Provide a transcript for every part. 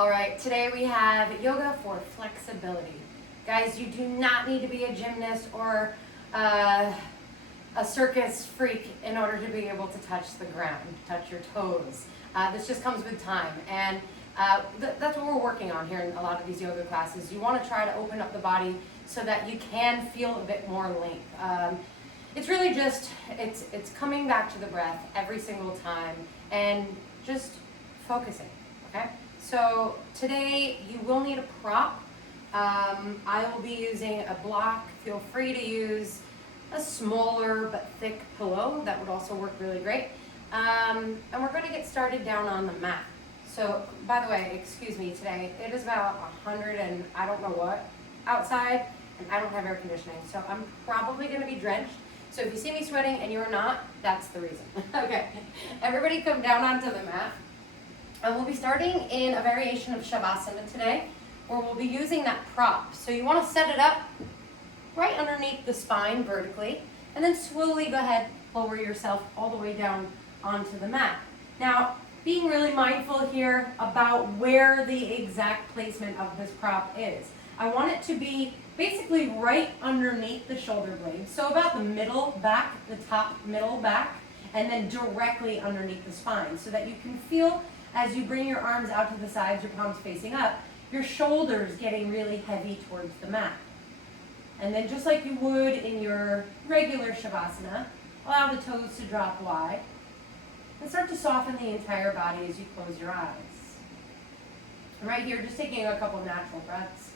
All right, today we have yoga for flexibility. Guys, you do not need to be a gymnast or a circus freak in order to be able to touch the ground, touch your toes. This just comes with time, and that's what we're working on here in a lot of these yoga classes. You want to try to open up the body so that you can feel a bit more length. It's really just, it's coming back to the breath every single time and just focusing, okay? So today you will need a prop. I will be using a block. Feel free to use a smaller but thick pillow. That would also work really great. And we're going to get started down on the mat. So, by the way, excuse me, today it is about 100 and I don't know what outside, and I don't have air conditioning, so I'm probably going to be drenched. So if you see me sweating and you're not, that's the reason. Okay, everybody come down onto the mat. And we'll be starting in a variation of Savasana today, where we'll be using that prop. So you want to set it up right underneath the spine vertically, and then slowly go ahead, lower yourself all the way down onto the mat. Now, being really mindful here about where the exact placement of this prop is. I want it to be basically right underneath the shoulder blade. So about the middle back, the top middle back, and then directly underneath the spine, so that you can feel as you bring your arms out to the sides, your palms facing up, your shoulders getting really heavy towards the mat. And then just like you would in your regular Shavasana, allow the toes to drop wide and start to soften the entire body as you close your eyes. And right here, just taking a couple natural breaths.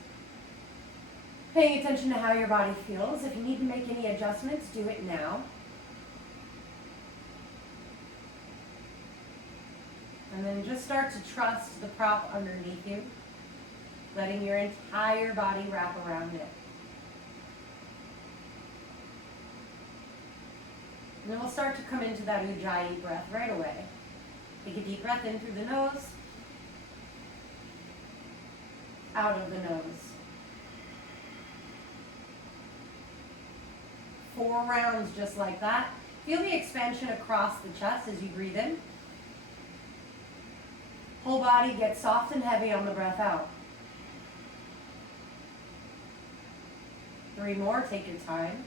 Paying attention to how your body feels. If you need to make any adjustments, do it now. And then just start to trust the prop underneath you, letting your entire body wrap around it. And then we'll start to come into that Ujjayi breath right away. Take a deep breath in through the nose, out of the nose. 4 rounds just like that. Feel the expansion across the chest as you breathe in. Whole body gets soft and heavy on the breath out. 3 more, take your time.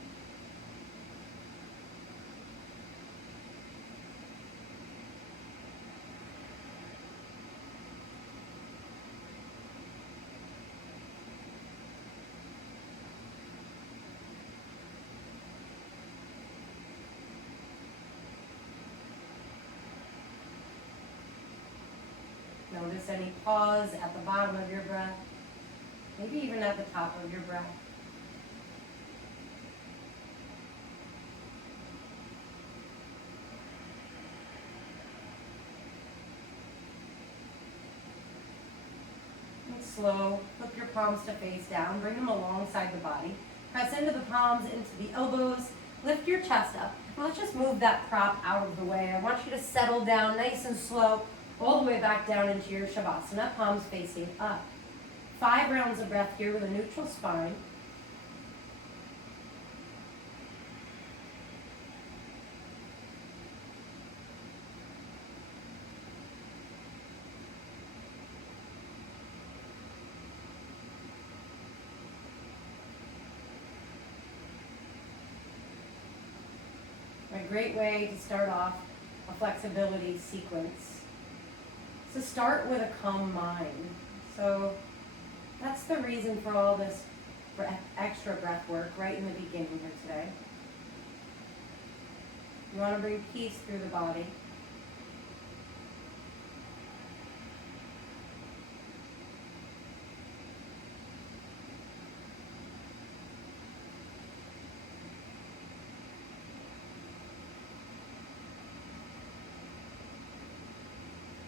Notice any pause at the bottom of your breath, maybe even at the top of your breath. And slow, flip your palms to face down, bring them alongside the body. Press into the palms, into the elbows, lift your chest up. And let's just move that prop out of the way. I want you to settle down nice and slow, all the way back down into your Shavasana, palms facing up. 5 rounds of breath here with a neutral spine. A great way to start off a flexibility sequence. So start with a calm mind. So that's the reason for all this extra breath work right in the beginning here today. You want to bring peace through the body.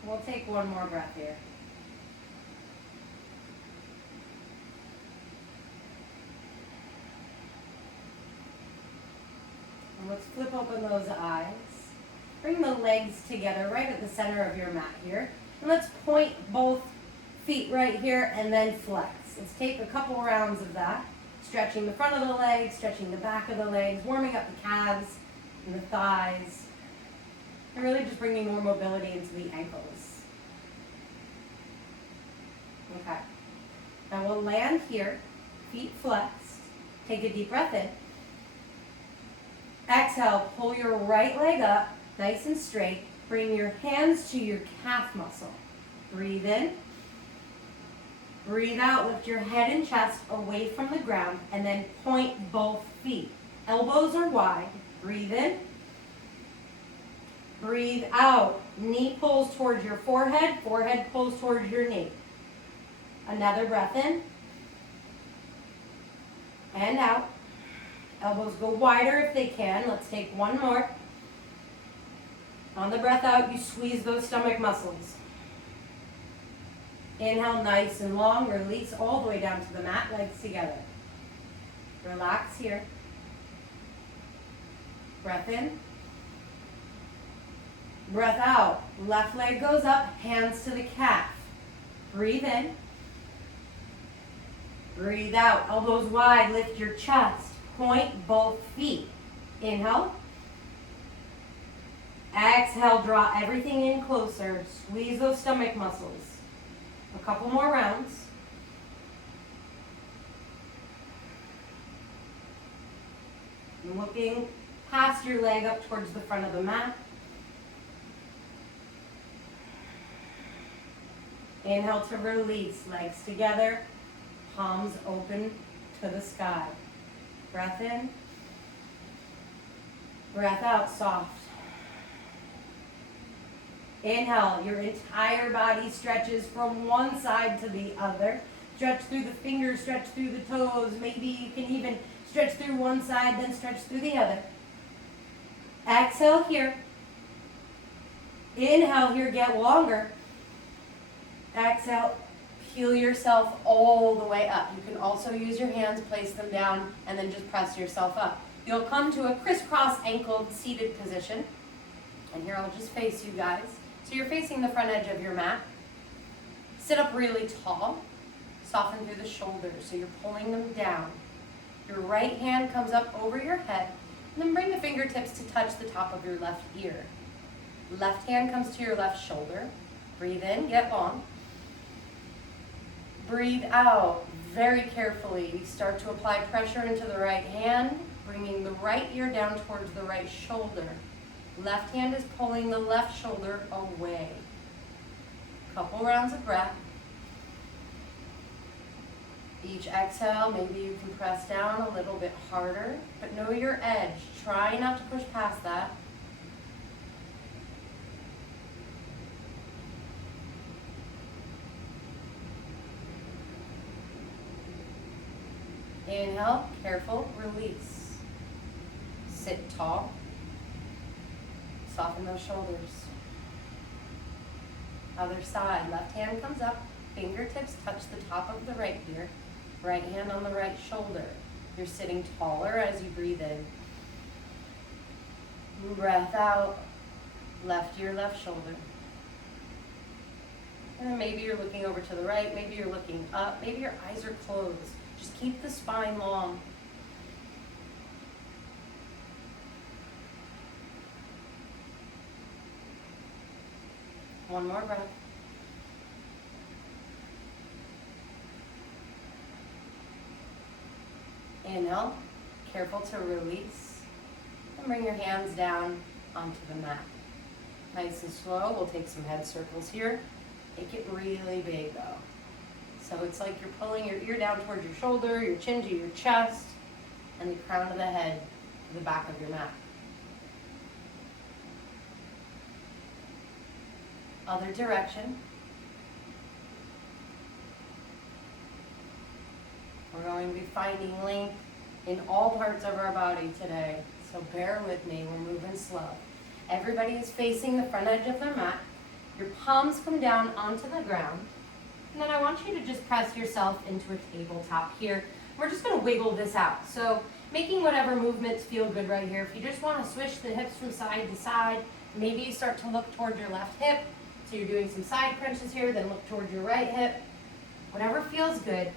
We'll take 1 more breath here. And let's flip open those eyes. Bring the legs together right at the center of your mat here. And let's point both feet right here and then flex. Let's take a couple rounds of that. Stretching the front of the legs, stretching the back of the legs, warming up the calves and the thighs. And really just bringing more mobility into the ankles. will land here, feet flexed. Take a deep breath in. Exhale, pull your right leg up, nice and straight. Bring your hands to your calf muscle. Breathe in. Breathe out, lift your head and chest away from the ground, and then point both feet. Elbows are wide. Breathe in. Breathe out. Knee pulls towards your forehead, forehead pulls towards your knee. Another breath in. And out. Elbows go wider if they can. Let's take one more. On the breath out, you squeeze those stomach muscles. Inhale, nice and long. Release all the way down to the mat, legs together. Relax here. Breath in. Breath out. Left leg goes up, hands to the calf. Breathe in. Breathe out. Elbows wide, lift your chest. Point both feet. Inhale. Exhale, draw everything in closer. Squeeze those stomach muscles. A couple more rounds. Looking past your leg up towards the front of the mat. Inhale to release, legs together, palms open to the sky. Breath in. Breath out, soft. Inhale, your entire body stretches from one side to the other. Stretch through the fingers, stretch through the toes. Maybe you can even stretch through one side, then stretch through the other. Exhale here. Inhale here, get longer. Exhale, peel yourself all the way up. You can also use your hands, place them down, and then just press yourself up. You'll come to a crisscross ankled seated position. And here I'll just face you guys. So you're facing the front edge of your mat. Sit up really tall. Soften through the shoulders, so you're pulling them down. Your right hand comes up over your head, and then bring the fingertips to touch the top of your left ear. Left hand comes to your left shoulder. Breathe in, get long. Breathe out very carefully. You start to apply pressure into the right hand, bringing the right ear down towards the right shoulder. Left hand is pulling the left shoulder away. Couple rounds of breath. Each exhale, maybe you can press down a little bit harder, but know your edge. Try not to push past that. Inhale, careful, release. Sit tall. Soften those shoulders. Other side, left hand comes up, fingertips touch the top of the right ear, right hand on the right shoulder. You're sitting taller as you breathe in. Breath out, left ear, left shoulder. And then maybe you're looking over to the right, maybe you're looking up, maybe your eyes are closed. Just keep the spine long. One more breath. Inhale, careful to release, and bring your hands down onto the mat. Nice and slow, we'll take some head circles here. Make it really big though. So it's like you're pulling your ear down towards your shoulder, your chin to your chest, and the crown of the head to the back of your mat. Other direction. We're going to be finding length in all parts of our body today, so bear with me, we're moving slow. Everybody is facing the front edge of their mat. Your palms come down onto the ground, and then I want you to just press yourself into a tabletop here. We're just going to wiggle this out, so making whatever movements feel good right here. If you just want to switch the hips from side to side, maybe you start to look toward your left hip, so you're doing some side crunches here, then look toward your right hip. Whatever feels good.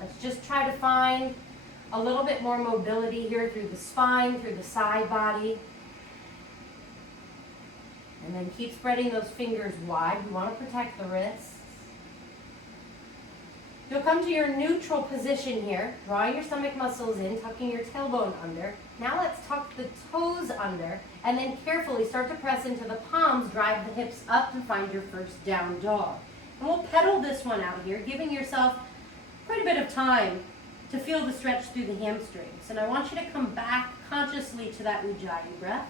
Let's just try to find a little bit more mobility here through the spine, through the side body. And then keep spreading those fingers wide. We want to protect the wrists. You'll come to your neutral position here, drawing your stomach muscles in, tucking your tailbone under. Now let's tuck the toes under, and then carefully start to press into the palms, drive the hips up to find your first down dog. And we'll pedal this one out here, giving yourself quite a bit of time to feel the stretch through the hamstrings. And I want you to come back consciously to that Ujjayi breath.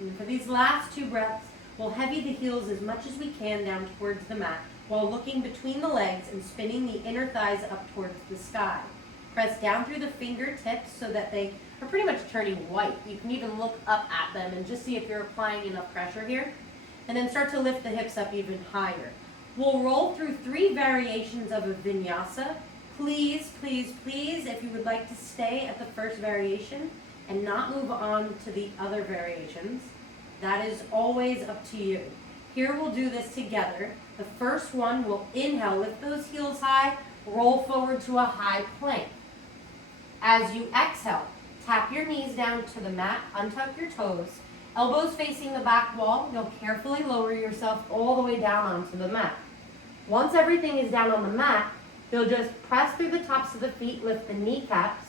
And for these last two breaths, we'll heavy the heels as much as we can down towards the mat while looking between the legs and spinning the inner thighs up towards the sky. Press down through the fingertips so that they are pretty much turning white. You can even look up at them and just see if you're applying enough pressure here. And then start to lift the hips up even higher. We'll roll through 3 variations of a vinyasa. Please, please, please, if you would like to stay at the first variation and not move on to the other variations, that is always up to you. Here we'll do this together. The first one, we'll inhale, lift those heels high, roll forward to a high plank. As you exhale, tap your knees down to the mat, untuck your toes, elbows facing the back wall. You'll carefully lower yourself all the way down onto the mat. Once everything is down on the mat, you'll just press through the tops of the feet, lift the kneecaps,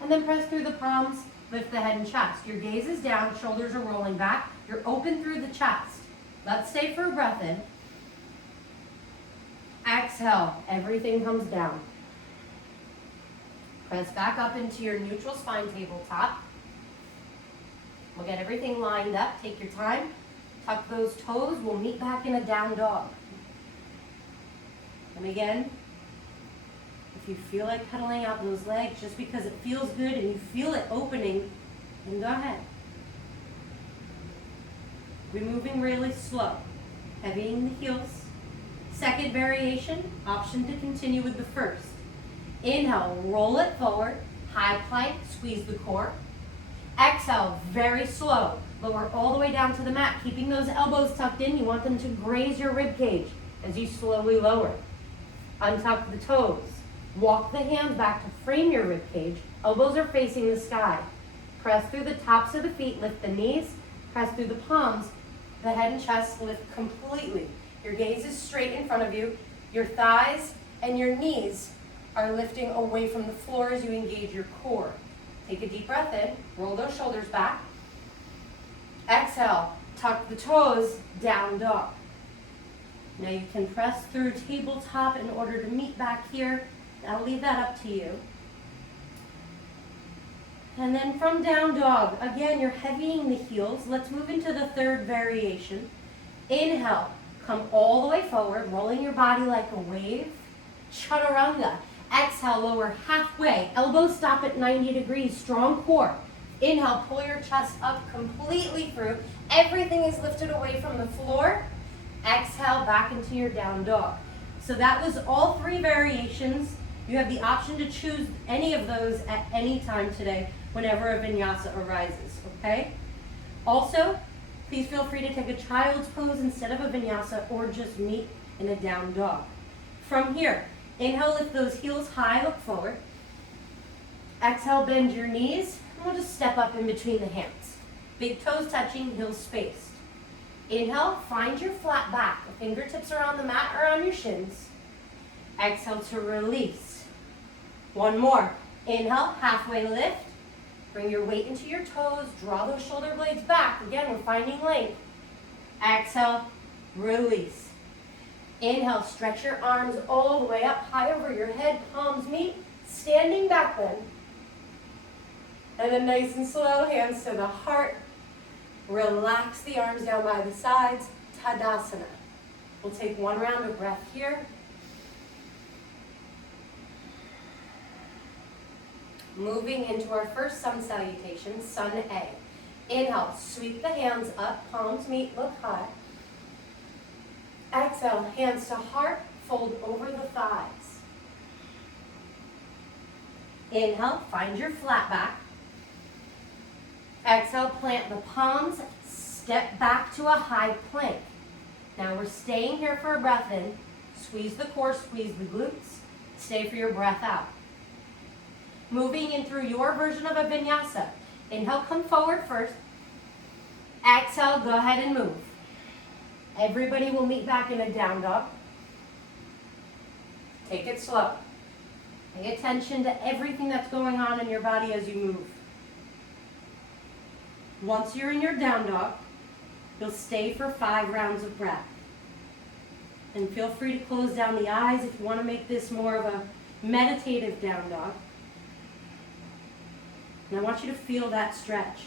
and then press through the palms, lift the head and chest. Your gaze is down, shoulders are rolling back. You're open through the chest. Let's stay for a breath in. Exhale, everything comes down. Press back up into your neutral spine tabletop. We'll get everything lined up. Take your time. Tuck those toes. We'll meet back in a down dog. And again, if you feel like pedaling out those legs just because it feels good and you feel it opening, then go ahead. We're moving really slow, heavying the heels. Second variation, option to continue with the first. Inhale, roll it forward, high plank, squeeze the core. Exhale, very slow, lower all the way down to the mat, keeping those elbows tucked in. You want them to graze your rib cage as you slowly lower. Untuck the toes. Walk the hands back to frame your rib cage. Elbows are facing the sky. Press through the tops of the feet, lift the knees, press through the palms, the head and chest lift completely. Your gaze is straight in front of you. Your thighs and your knees are lifting away from the floor as you engage your core. Take a deep breath in, roll those shoulders back. Exhale, tuck the toes, down dog. Now you can press through tabletop in order to meet back here. I'll leave that up to you. And then from down dog, again, you're heavying the heels. Let's move into the third variation. Inhale, come all the way forward, rolling your body like a wave. Chaturanga. Exhale, lower halfway. Elbows stop at 90 degrees, strong core. Inhale, pull your chest up completely through. Everything is lifted away from the floor. Exhale, back into your down dog. So that was all 3 variations. You have the option to choose any of those at any time today, whenever a vinyasa arises, okay? Also, please feel free to take a child's pose instead of a vinyasa or just meet in a down dog. From here, inhale, lift those heels high, look forward. Exhale, bend your knees, and we'll just step up in between the hands. Big toes touching, heels spaced. Inhale, find your flat back. The fingertips are on the mat or on your shins. Exhale to release. One more. Inhale, halfway lift. Bring your weight into your toes. Draw those shoulder blades back. Again, we're finding length. Exhale, release. Inhale, stretch your arms all the way up, high over your head, palms meet. Standing back bend. And then nice and slow, hands to the heart. Relax the arms down by the sides. Tadasana. We'll take one round of breath here. Moving into our first sun salutation, sun A. Inhale, sweep the hands up, palms meet, look high. Exhale, hands to heart, fold over the thighs. Inhale, find your flat back. Exhale, plant the palms, step back to a high plank. Now we're staying here for a breath in. Squeeze the core, squeeze the glutes. Stay for your breath out. moving in through your version of a vinyasa. Inhale, come forward first. Exhale, go ahead and move. Everybody will meet back in a down dog. Take it slow. Pay attention to everything that's going on in your body as you move. Once you're in your down dog, you'll stay for 5 rounds of breath. And feel free to close down the eyes if you want to make this more of a meditative down dog. And I want you to feel that stretch.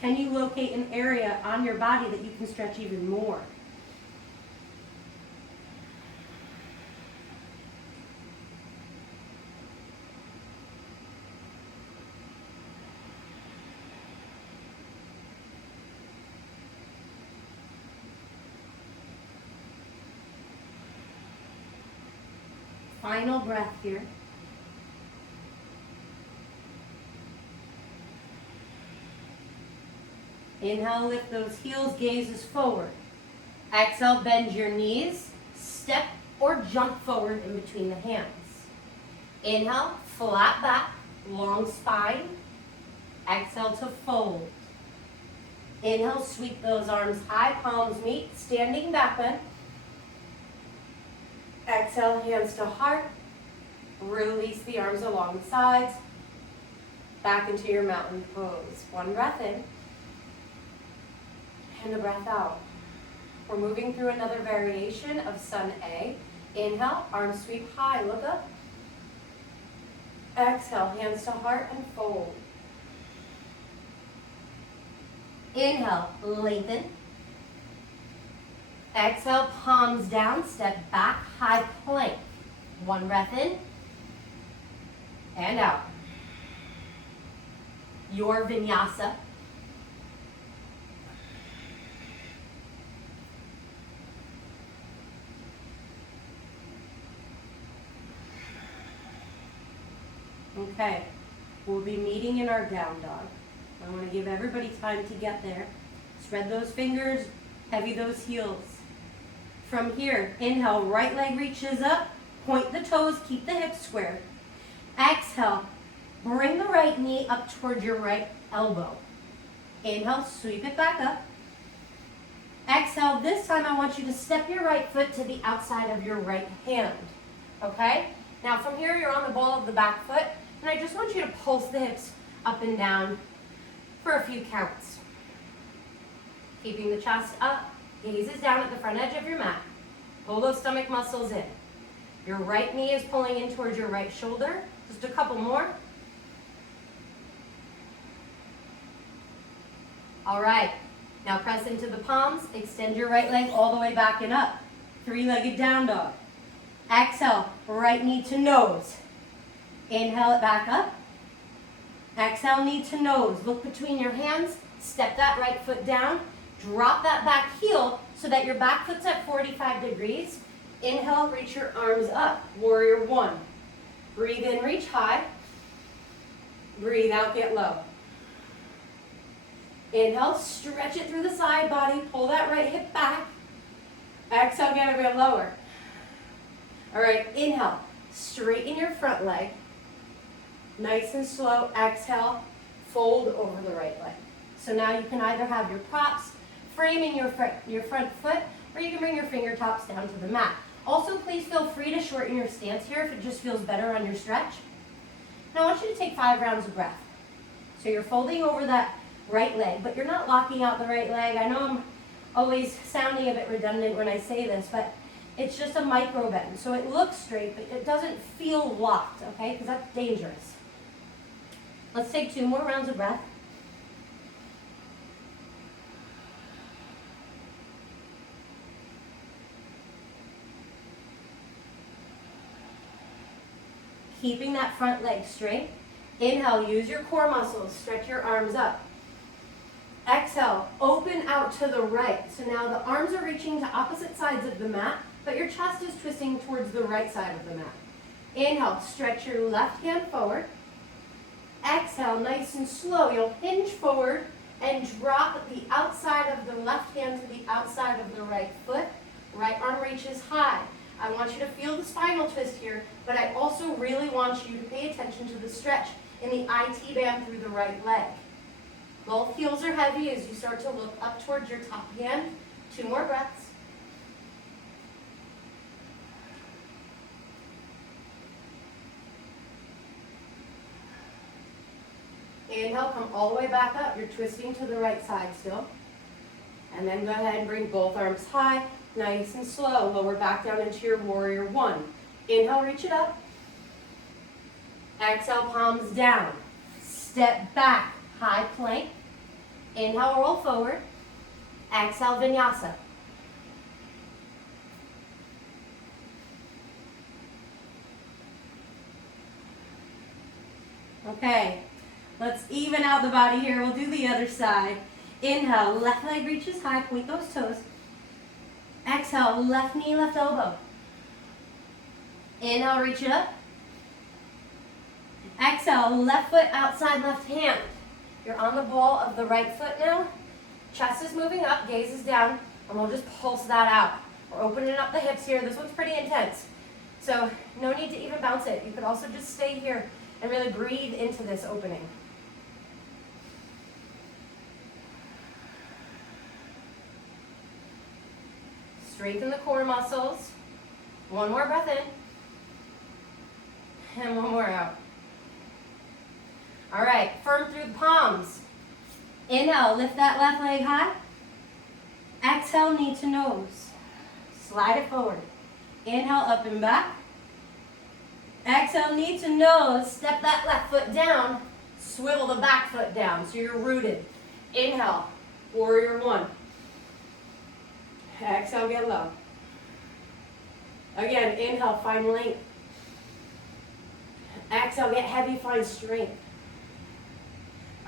Can you locate an area on your body that you can stretch even more? Final breath here. Inhale, lift those heels, gazes forward. Exhale, bend your knees, step or jump forward in between the hands. Inhale, flat back, long spine. Exhale to fold. Inhale, sweep those arms high, palms meet, standing back bend. Exhale, hands to heart. Release the arms along the sides. Back into your mountain pose. One breath in. And a breath out. We're moving through another variation of Sun A. Inhale, arms sweep high, look up. Exhale, hands to heart and fold. Inhale, lengthen. Exhale, palms down, step back, high plank. One breath in and out. Your vinyasa. Okay, we'll be meeting in our down dog. I want to give everybody time to get there. Spread those fingers, heavy those heels. From here, inhale, right leg reaches up, point the toes, keep the hips squared. Exhale, bring the right knee up towards your right elbow. Inhale, sweep it back up. Exhale, this time I want you to step your right foot to the outside of your right hand. Okay? Now from here, you're on the ball of the back foot, and I just want you to pulse the hips up and down for a few counts. Keeping the chest up, gazes down at the front edge of your mat. Pull those stomach muscles in. Your right knee is pulling in towards your right shoulder. Just a couple more. All right, now press into the palms, extend your right leg all the way back and up. Three-legged down dog. Exhale, right knee to nose. Inhale it back up. Exhale, knee to nose. Look between your hands, step that right foot down, drop that back heel so that your back foot's at 45 degrees. Inhale, reach your arms up, warrior one. Breathe in, reach high. Breathe out, get low. Inhale, stretch it through the side body, pull that right hip back. Exhale, get a bit lower. All right, inhale, straighten your front leg. Nice and slow, exhale, fold over the right leg. So now you can either have your props framing your front foot, or you can bring your fingertips down to the mat. Also, please feel free to shorten your stance here if it just feels better on your stretch. Now I want you to take 5 rounds of breath. So you're folding over that right leg, but you're not locking out the right leg. I know I'm always sounding a bit redundant when I say this, but it's just a micro bend. So it looks straight, but it doesn't feel locked, okay? Because that's dangerous. Let's take 2 more rounds of breath. Keeping that front leg straight. Inhale, use your core muscles, stretch your arms up. Exhale, open out to the right. So now the arms are reaching to opposite sides of the mat, but your chest is twisting towards the right side of the mat. Inhale, stretch your left hand forward. Exhale, nice and slow. You'll hinge forward and drop the outside of the left hand to the outside of the right foot. Right arm reaches high. I want you to feel the spinal twist here, but I also really want you to pay attention to the stretch in the IT band through the right leg. Both heels are heavy as you start to look up towards your top hand. 2 more breaths. Inhale, come all the way back up. You're twisting to the right side still. And then go ahead and bring both arms high, nice and slow. Lower back down into your warrior 1. Inhale, reach it up. Exhale, palms down. Step back, high plank. Inhale, roll forward. Exhale, vinyasa. Okay, let's even out the body here. We'll do the other side. Inhale, left leg reaches high, point those toes. Exhale, left knee, left elbow. Inhale, reach it up. Exhale, left foot outside left hand. You're on the ball of the right foot now. Chest is moving up, gaze is down, and we'll just pulse that out. We're opening up the hips here. This one's pretty intense. So no need to even bounce it. You could also just stay here and really breathe into this opening. Strengthen the core muscles. 1 more breath in. And 1 more out. All right, firm through the palms. Inhale, lift that left leg high. Exhale, knee to nose. Slide it forward. Inhale, up and back. Exhale, knee to nose. Step that left foot down. Swivel the back foot down so you're rooted. Inhale, warrior 1. Exhale, get low. Again, inhale, find length. Exhale, get heavy, find strength.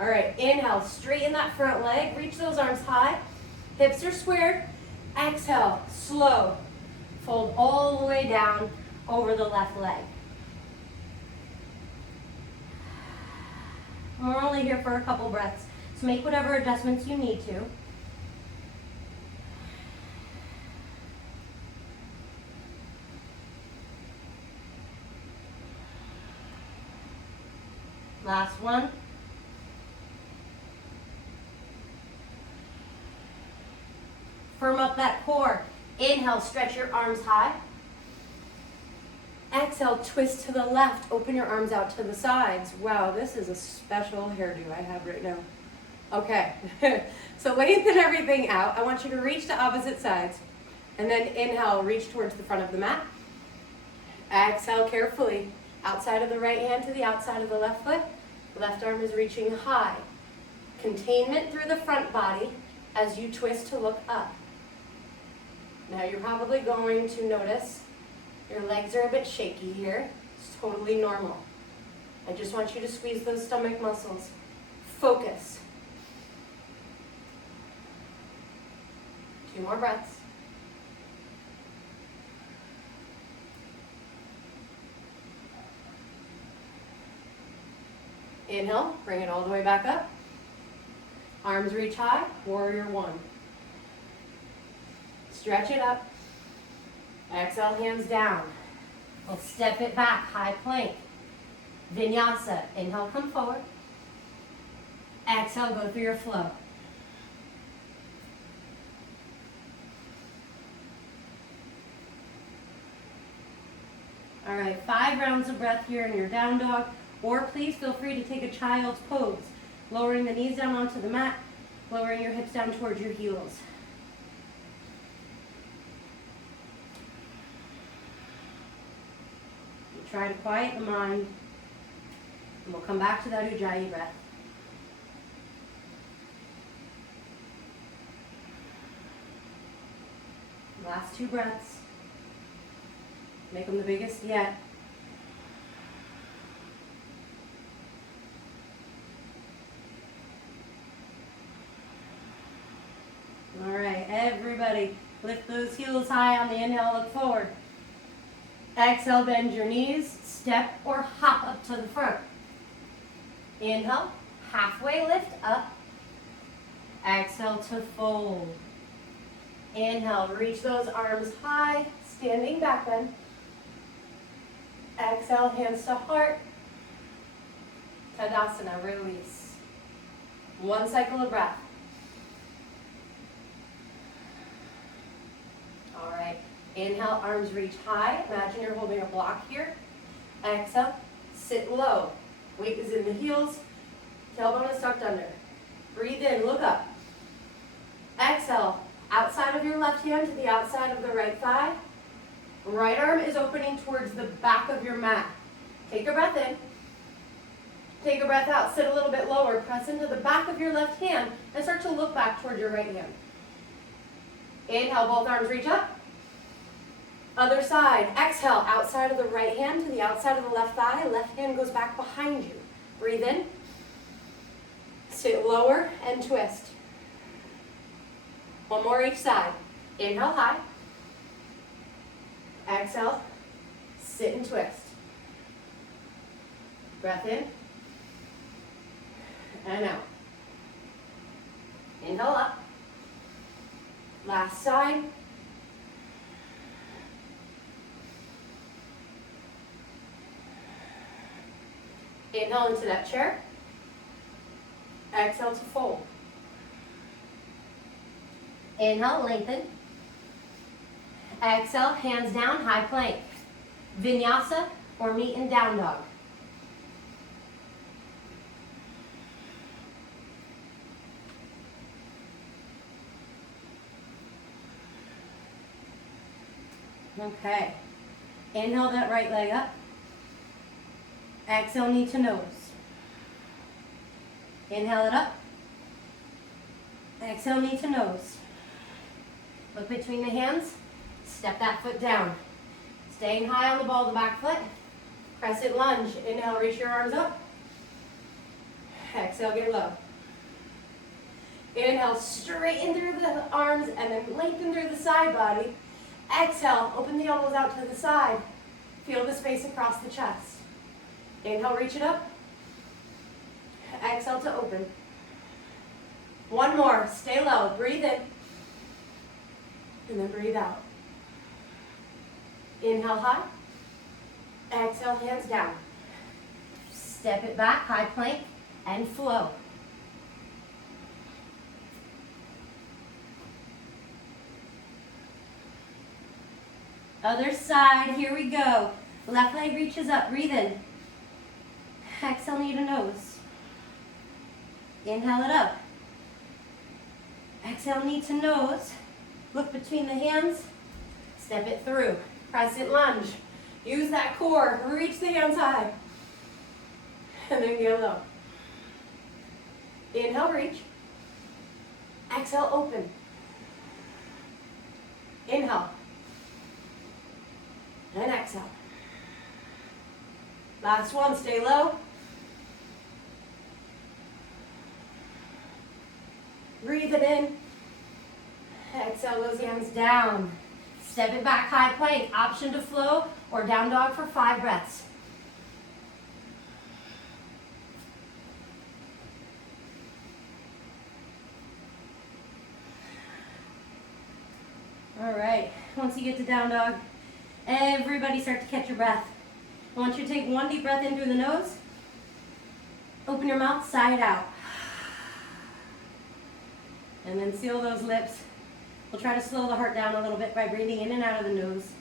All right, inhale, straighten that front leg. Reach those arms high. Hips are squared. Exhale, slow. Fold all the way down over the left leg. We're only here for a couple breaths, so make whatever adjustments you need to. Last one. Firm up that core. Inhale, stretch your arms high. Exhale, twist to the left. Open your arms out to the sides. Wow, this is a special hairdo I have right now. Okay, so lengthen everything out. I want you to reach to opposite sides. And then inhale, reach towards the front of the mat. Exhale carefully. Outside of the right hand to the outside of the left foot. Left arm is reaching high. Containment through the front body as you twist to look up. Now you're probably going to notice your legs are a bit shaky here. It's totally normal. I just want you to squeeze those stomach muscles. Focus. 2 more breaths. Inhale, bring it all the way back up. Arms reach high, warrior 1. Stretch it up. Exhale, hands down. We'll step it back, high plank. Vinyasa, inhale, come forward. Exhale, go through your flow. All right, 5 rounds of breath here in your down dog, or please feel free to take a child's pose, lowering the knees down onto the mat, lowering your hips down towards your heels. Try to quiet the mind, and we'll come back to that Ujjayi breath. Last 2 breaths. Make them the biggest yet. All right, everybody, lift those heels high on the inhale, look forward. Exhale, bend your knees, step or hop up to the front. Inhale, halfway lift up. Exhale to fold. Inhale, reach those arms high, Standing back bend. Exhale, hands to heart. Tadasana, release. One cycle of breath. All right, inhale, arms reach high. Imagine you're holding a block here. Exhale, sit low. Weight is in the heels. Tailbone is tucked under. Breathe in, look up. Exhale, outside of your left hand to the outside of the right thigh. Right arm is opening towards the back of your mat. Take a breath in. Take a breath out. Sit a little bit lower. Press into the back of your left hand and start to look back toward your right hand. Inhale, both arms reach up. Other side. Exhale, outside of the right hand to the outside of the left thigh. Left hand goes back behind you. Breathe in. Sit lower and twist. One more each side. Inhale high. Exhale, sit and twist. Breath in and out. Inhale up. Last side. Inhale into that chair. Exhale to fold. Inhale, lengthen. Exhale, hands down, high plank. Vinyasa or meet in down dog. Okay. Inhale that right leg up. Exhale, knee to nose. Inhale it up. Exhale, knee to nose. Look between the hands. Step that foot down. Staying high on the ball of the back foot. Crescent lunge. Inhale, reach your arms up. Exhale, get low. Inhale, straighten through the arms and then lengthen through the side body. Exhale, open the elbows out to the side. Feel the space across the chest. Inhale, reach it up. Exhale to open. One more. Stay low. Breathe in. And then breathe out. Inhale high. Exhale, hands down. Step it back, high plank, and flow. Other side, here we go. Left leg reaches up, breathe in. Exhale, knee to nose. Inhale it up. Exhale, knee to nose. Look between the hands. Step it through. Crescent lunge. Use that core. Reach the hands high. And then get low. Inhale, reach. Exhale, open. Inhale. And exhale. Last one, stay low. Breathe it in. Exhale those hands down. Step it back, high plank. Option to flow or down dog for 5 breaths. All right, once you get to down dog, everybody start to catch your breath. I want you to take one deep breath in through the nose. Open your mouth, sigh it out. And then seal those lips. We'll try to slow the heart down a little bit by breathing in and out of the nose.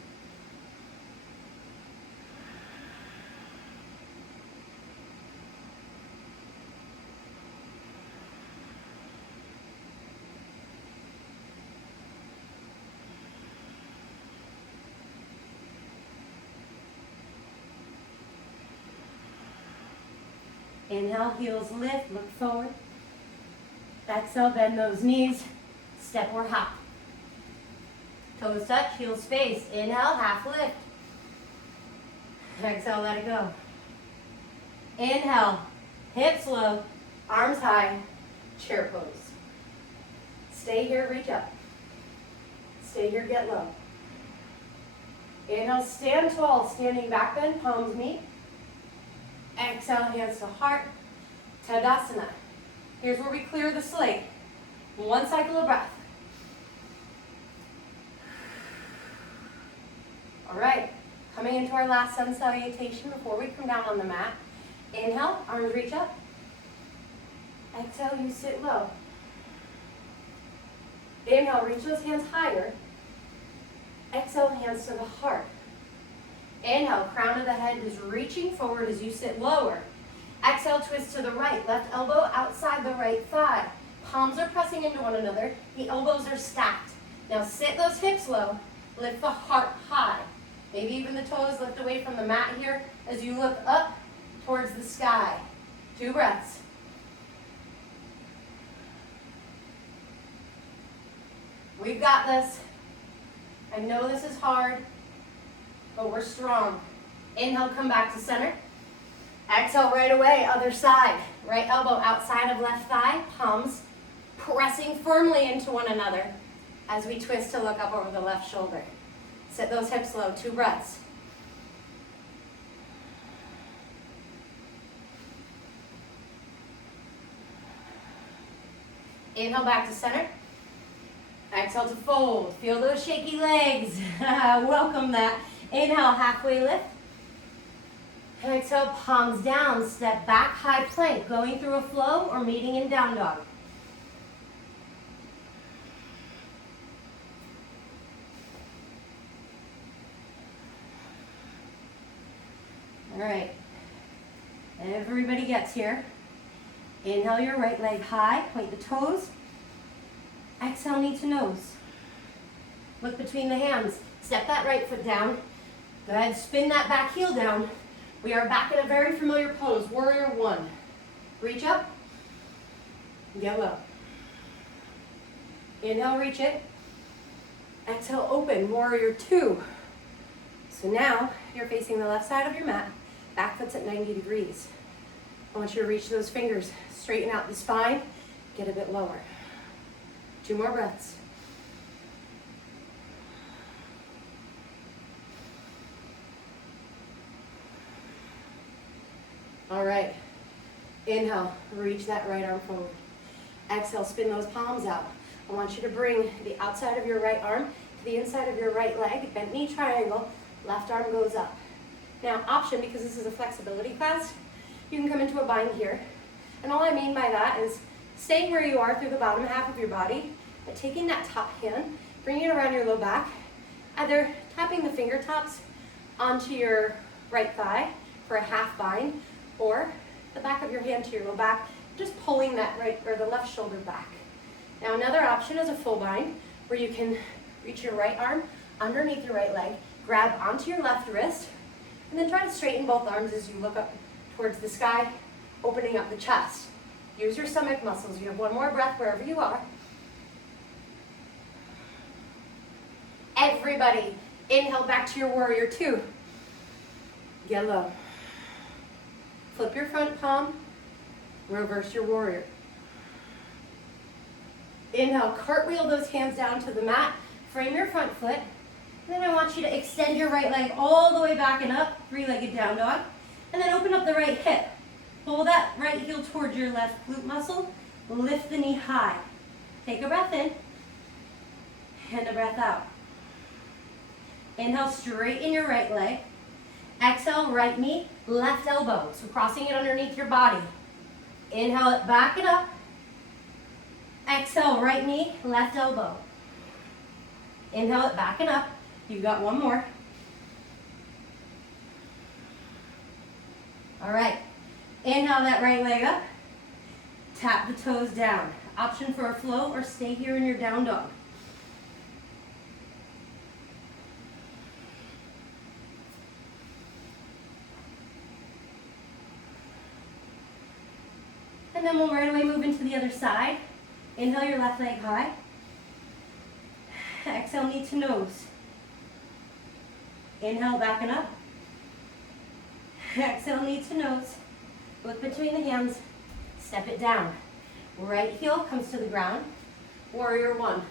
Inhale, heels lift, look forward. Exhale, bend those knees, step or hop. Toes touch, heels face. Inhale, half lift. Exhale, let it go. Inhale, hips low, arms high, chair pose. Stay here, reach up. Stay here, get low. Inhale, stand tall, standing back bend, palms meet. Exhale, hands to heart, Tadasana. Here's where we clear the slate. One cycle of breath. All right, coming into our last sun salutation before we come down on the mat. Inhale, arms reach up. Exhale, you sit low. Inhale, reach those hands higher. Exhale, hands to the heart. Inhale, crown of the head is reaching forward as you sit lower. Exhale, twist to the right. Left elbow outside the right thigh. Palms are pressing into one another. The elbows are stacked. Now sit those hips low. Lift the heart high. Maybe even the toes lift away from the mat here as you look up towards the sky. 2 breaths. We've got this. I know this is hard, but we're strong. Inhale, come back to center. Exhale, right away, other side. Right elbow outside of left thigh, palms pressing firmly into one another as we twist to look up over the left shoulder. Sit those hips low, 2 breaths. Inhale, back to center. Exhale to fold. Feel those shaky legs. Welcome that. Inhale, halfway lift. Exhale, palms down. Step back, high plank. Going through a flow or meeting in down dog. All right. Everybody gets here. Inhale your right leg high. Point the toes. Exhale, knee to nose. Look between the hands. Step that right foot down. Go ahead, spin that back heel down. We are back in a very familiar pose, warrior 1. Reach up, get low. Inhale, reach it. Exhale, open, warrior 2. So now you're facing the left side of your mat. Back foot's at 90 degrees. I want you to reach those fingers, straighten out the spine, get a bit lower. 2 more breaths. All right. Inhale, reach that right arm forward. Exhale, spin those palms out. I want you to bring the outside of your right arm to the inside of your right leg, bent knee triangle, left arm goes up. Now, option, because this is a flexibility class, you can come into a bind here. And all I mean by that is staying where you are through the bottom half of your body, but taking that top hand, bringing it around your low back, either tapping the fingertips onto your right thigh for a half bind, or the back of your hand to your low back, just pulling that right or the left shoulder back. Now another option is a full bind, where you can reach your right arm underneath your right leg, grab onto your left wrist, and then try to straighten both arms as you look up towards the sky, opening up the chest. Use your stomach muscles. You have 1 more breath wherever you are. Everybody, inhale back to your warrior 2. Get low. Flip your front palm, reverse your warrior. Inhale, cartwheel those hands down to the mat, frame your front foot, and then I want you to extend your right leg all the way back and up, 3-legged down dog, and then open up the right hip. Pull that right heel towards your left glute muscle, lift the knee high. Take a breath in, and a breath out. Inhale, straighten your right leg. Exhale, right knee, left elbow. So crossing it underneath your body. Inhale it, back it up. Exhale, right knee, left elbow. Inhale it, back and up. You've got 1 more. All right. Inhale that right leg up. Tap the toes down. Option for a flow or stay here in your down dog. And then we'll right away move into the other side. Inhale your left leg high. Exhale, knee to nose. Inhale, back and up. Exhale, knee to nose. Look between the hands. Step it down. Right heel comes to the ground. Warrior 1.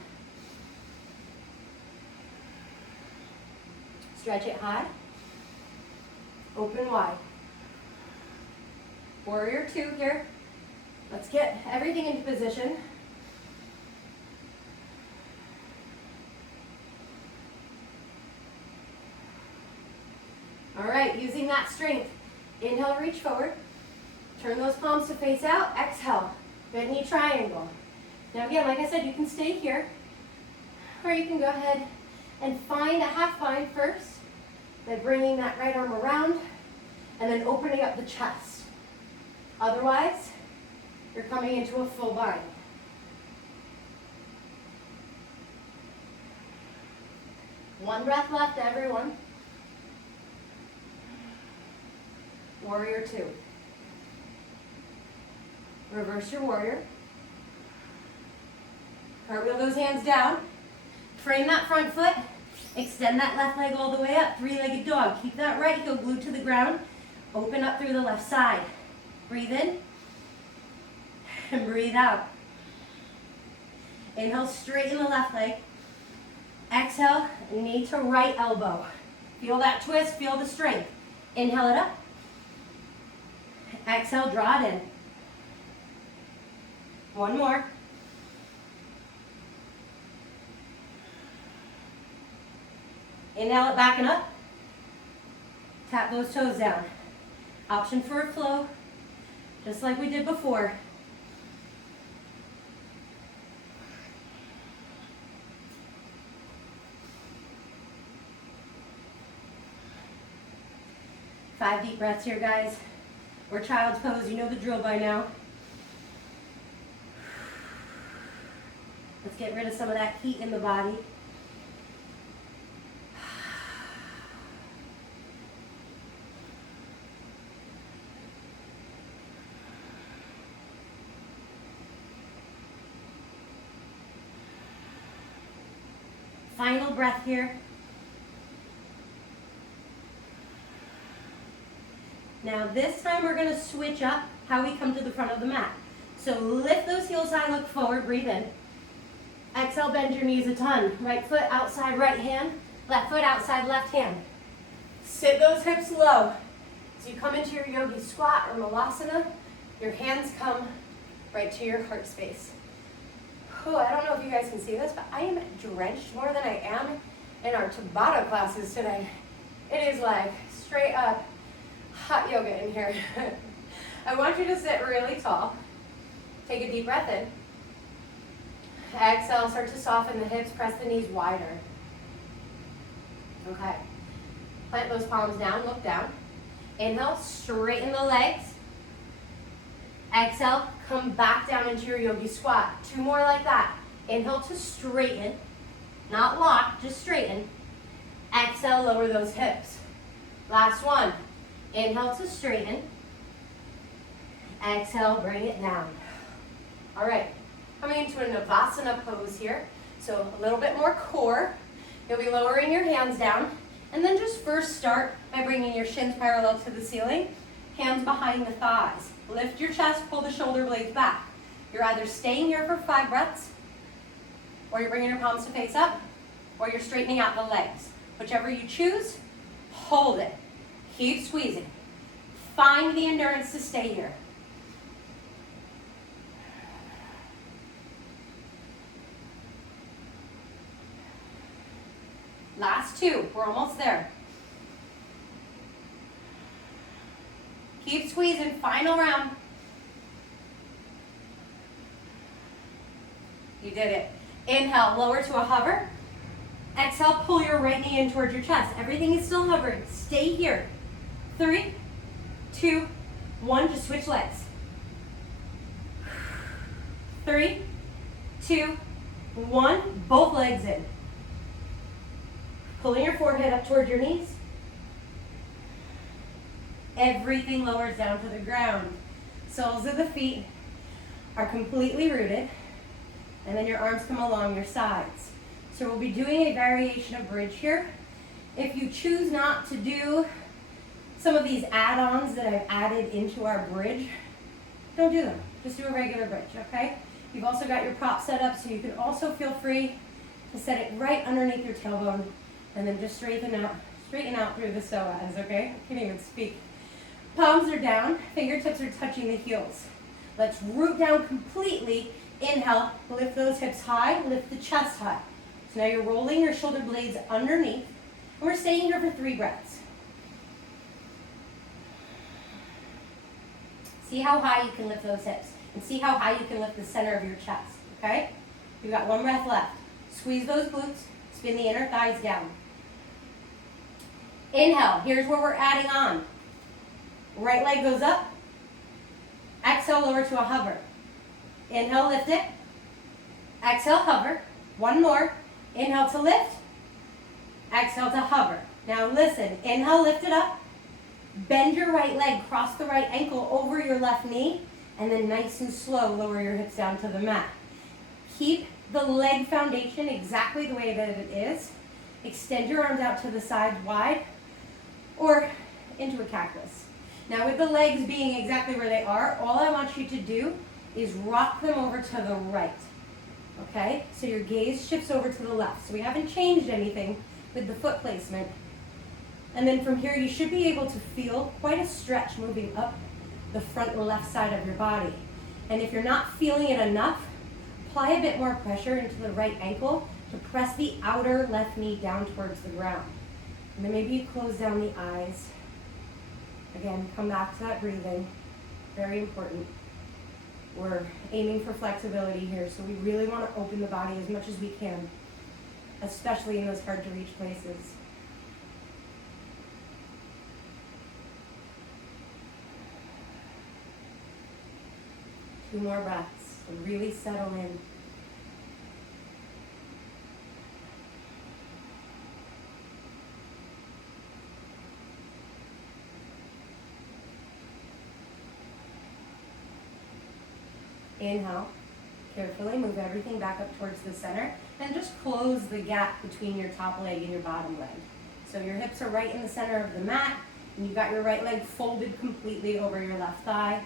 Stretch it high. Open wide. Warrior 2 here. Let's get everything into position. All right, using that strength. Inhale, reach forward. Turn those palms to face out. Exhale, bend knee triangle. Now again, like I said, you can stay here, or you can go ahead and find a half bind first, then bringing that right arm around, and then opening up the chest. Otherwise, you're coming into a full bind. One breath left, everyone. Warrior two. Reverse your warrior. Cartwheel those hands down. Frame that front foot. Extend that left leg all the way up. Three-legged dog. Keep that right heel glued to the ground. Open up through the left side. Breathe in. And breathe out. Inhale, straighten the left leg. Exhale, knee to right elbow. Feel that twist, feel the strength. Inhale it up. Exhale, draw it in. One more. Inhale it back and up. Tap those toes down. Option for a flow, just like we did before. Five deep breaths here, guys. Or child's pose, you know the drill by now. Let's get rid of some of that heat in the body. Final breath here. Now this time we're going to switch up how we come to the front of the mat. So lift those heels high, look forward, breathe in. Exhale, bend your knees a ton. Right foot outside right hand, left foot outside left hand. Sit those hips low. As you come into your yogi squat or malasana, your hands come right to your heart space. Oh, I don't know if you guys can see this, but I am drenched more than I am in our Tabata classes today. It is like straight up hot yoga in here. I want you to sit really tall. Take a deep breath in. Exhale, start to soften the hips, press the knees wider. Okay. Plant those palms down, look down. Inhale, straighten the legs. Exhale, come back down into your yogi squat. Two more like that. Inhale to straighten, not lock, just straighten. Exhale, lower those hips. Last one. Inhale to straighten. Exhale, bring it down. All right, coming into a Savasana pose here. So a little bit more core. You'll be lowering your hands down. And then just first start by bringing your shins parallel to the ceiling. Hands behind the thighs. Lift your chest, pull the shoulder blades back. You're either staying here for 5 breaths, or you're bringing your palms to face up, or you're straightening out the legs. Whichever you choose, hold it. Keep squeezing. Find the endurance to stay here. Last 2, we're almost there. Keep squeezing, final round. You did it. Inhale, lower to a hover. Exhale, pull your right knee in towards your chest. Everything is still hovering. Stay here. 3, 2, 1, just switch legs. 3, 2, 1, both legs in. Pulling your forehead up toward your knees. Everything lowers down to the ground. Soles of the feet are completely rooted, and then your arms come along your sides. So we'll be doing a variation of bridge here. If you choose not to do some of these add-ons that I've added into our bridge, don't do them. Just do a regular bridge, okay? You've also got your prop set up, so you can also feel free to set it right underneath your tailbone, and then just straighten out through the psoas, okay? I can't even speak. Palms are down, fingertips are touching the heels. Let's root down completely. Inhale, lift those hips high, lift the chest high. So now you're rolling your shoulder blades underneath, and we're staying here for 3 breaths. See how high you can lift those hips. And see how high you can lift the center of your chest, okay? You've got one breath left. Squeeze those glutes, spin the inner thighs down. Inhale, here's where we're adding on. Right leg goes up. Exhale, lower to a hover. Inhale, lift it. Exhale, hover. One more. Inhale to lift. Exhale to hover. Now listen, inhale, lift it up. Bend your right leg, cross the right ankle over your left knee, and then nice and slow, lower your hips down to the mat. Keep the leg foundation exactly the way that it is. Extend your arms out to the sides wide or into a cactus. Now with the legs being exactly where they are, all I want you to do is rock them over to the right. Okay? So your gaze shifts over to the left. So we haven't changed anything with the foot placement. And then from here, you should be able to feel quite a stretch moving up the front and left side of your body. And if you're not feeling it enough, apply a bit more pressure into the right ankle to press the outer left knee down towards the ground. And then maybe you close down the eyes. Again, come back to that breathing. Very important. We're aiming for flexibility here, so we really want to open the body as much as we can, especially in those hard to reach places. Two more breaths, so really settle in. Inhale, carefully move everything back up towards the center, and just close the gap between your top leg and your bottom leg. So your hips are right in the center of the mat, and you've got your right leg folded completely over your left thigh.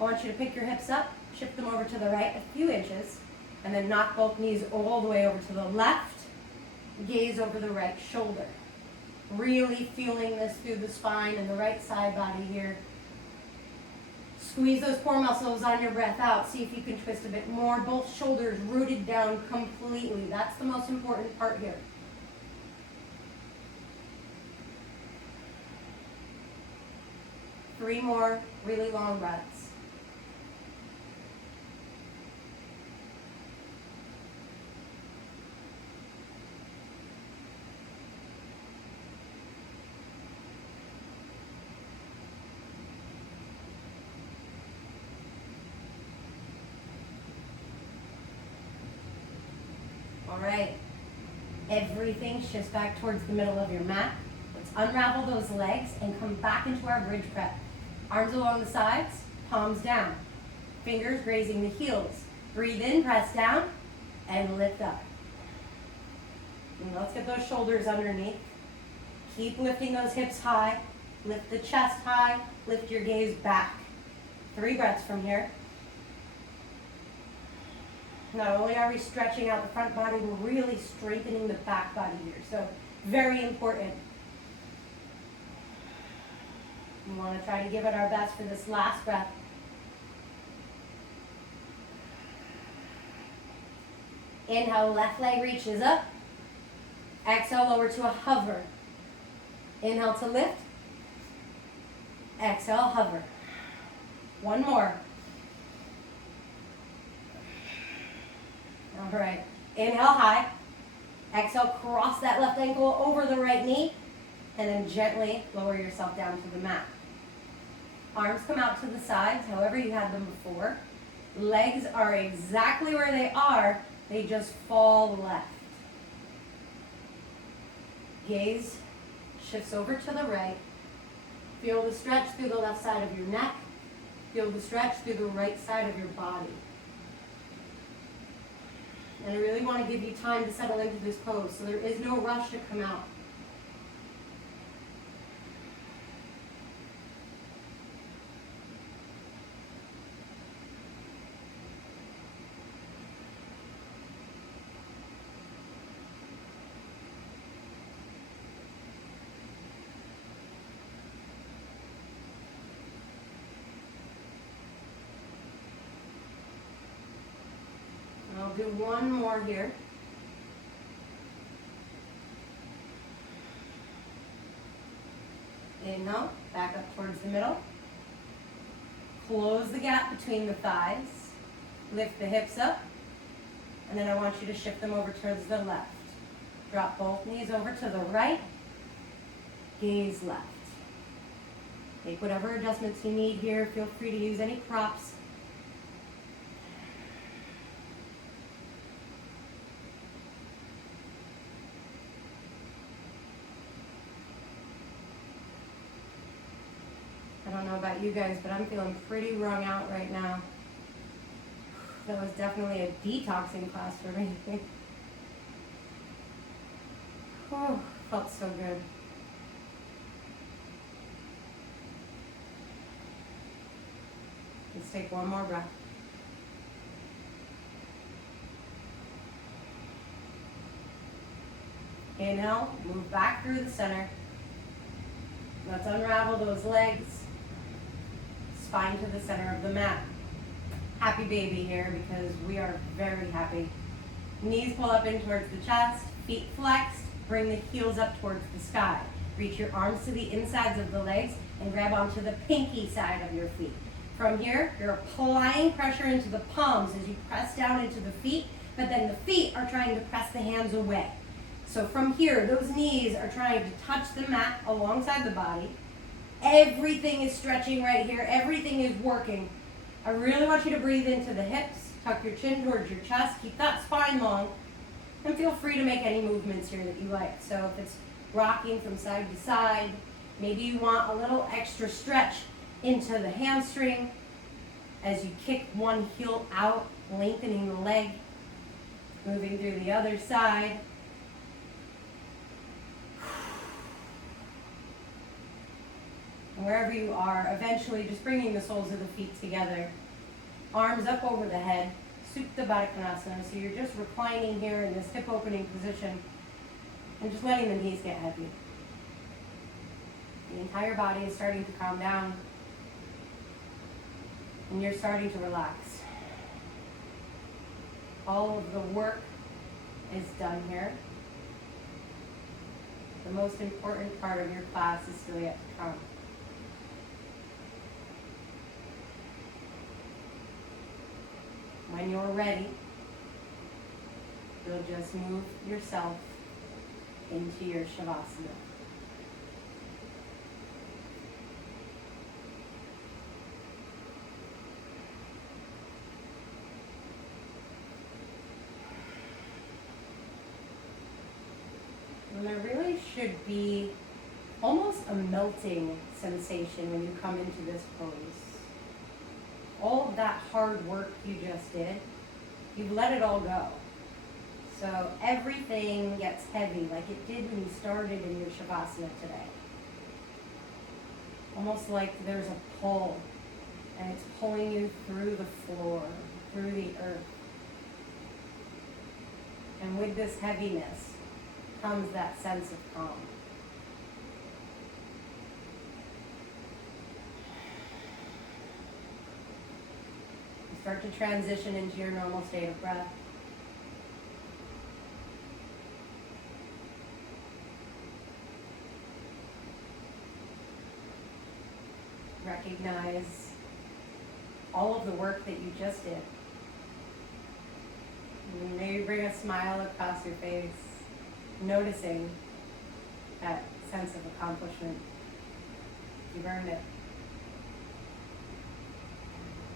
I want you to pick your hips up, shift them over to the right a few inches, and then knock both knees all the way over to the left, gaze over the right shoulder. Really feeling this through the spine and the right side body here. Squeeze those core muscles on your breath out. See if you can twist a bit more. Both shoulders rooted down completely. That's the most important part here. Three more really long breaths. All right, everything shifts back towards the middle of your mat. Let's unravel those legs and come back into our bridge prep. Arms along the sides, palms down. Fingers grazing the heels. Breathe in, press down, and lift up. And let's get those shoulders underneath. Keep lifting those hips high. Lift the chest high. Lift your gaze back. 3 breaths from here. Not only are we stretching out the front body, we're really strengthening the back body here. So very important. We want to try to give it our best for this last breath. Inhale, left leg reaches up. Exhale, lower to a hover. Inhale to lift. Exhale, hover. One more. All right, inhale high, exhale, cross that left ankle over the right knee, and then gently lower yourself down to the mat. Arms come out to the sides, however you had them before. Legs are exactly where they are, they just fall left. Gaze shifts over to the right. Feel the stretch through the left side of your neck. Feel the stretch through the right side of your body. And I really want to give you time to settle into this pose, so there is no rush to come out. I'll do one more here. Inhale, back up towards the middle. close the gap between the thighs, lift the hips up, and then I want you to shift them over towards the left. Drop both knees over to the right, gaze left. Make whatever adjustments you need here. Feel free to use any props. I don't know about you guys, but I'm feeling pretty wrung out right now. That was definitely a detoxing class for me. Oh, felt so good. Let's take one more breath. Inhale, move back through the center. Let's unravel those legs. Spine to the center of the mat. Happy baby here because we are very happy. Knees pull up in towards the chest, feet flexed, bring the heels up towards the sky. Reach your arms to the insides of the legs and grab onto the pinky side of your feet. From here, you're applying pressure into the palms as you press down into the feet, but then the feet are trying to press the hands away. So from here, those knees are trying to touch the mat alongside the body. Everything is stretching right here. Everything is working. I really want you to breathe into the hips. Tuck your chin towards your chest. Keep that spine long. And feel free to make any movements here that you like. So if it's rocking from side to side, maybe you want a little extra stretch into the hamstring as you kick one heel out, lengthening the leg, moving through the other side. And wherever you are, eventually just bringing the soles of the feet together, arms up over the head, Supta Baddha Konasana. So you're just reclining here in this hip opening position and just letting the knees get heavy. The entire body is starting to calm down and you're starting to relax. All of the work is done here. The most important part of your class is still yet to come. When you're ready, you'll just move yourself into your Savasana. And there really should be almost a melting sensation when you come into this pose. All of that hard work you just did, you've let it all go. So everything gets heavy like it did when you started in your Shavasana today. Almost like there's a pull, and it's pulling you through the floor, through the earth. And with this heaviness comes that sense of calm. Start to transition into your normal state of breath. Recognize all of the work that you just did. And maybe bring a smile across your face, noticing that sense of accomplishment. You've earned it.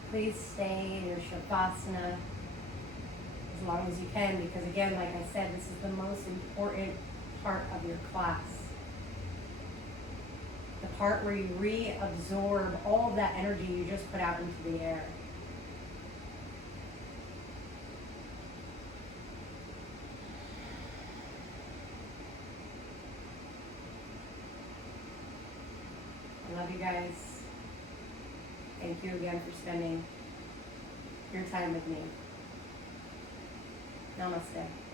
Please stay in your Shavasana as long as you can, because again, like I said, this is the most important part of your class. The part where you reabsorb all of that energy you just put out into the air. I love you guys. Thank you again for spending your time with me. Namaste.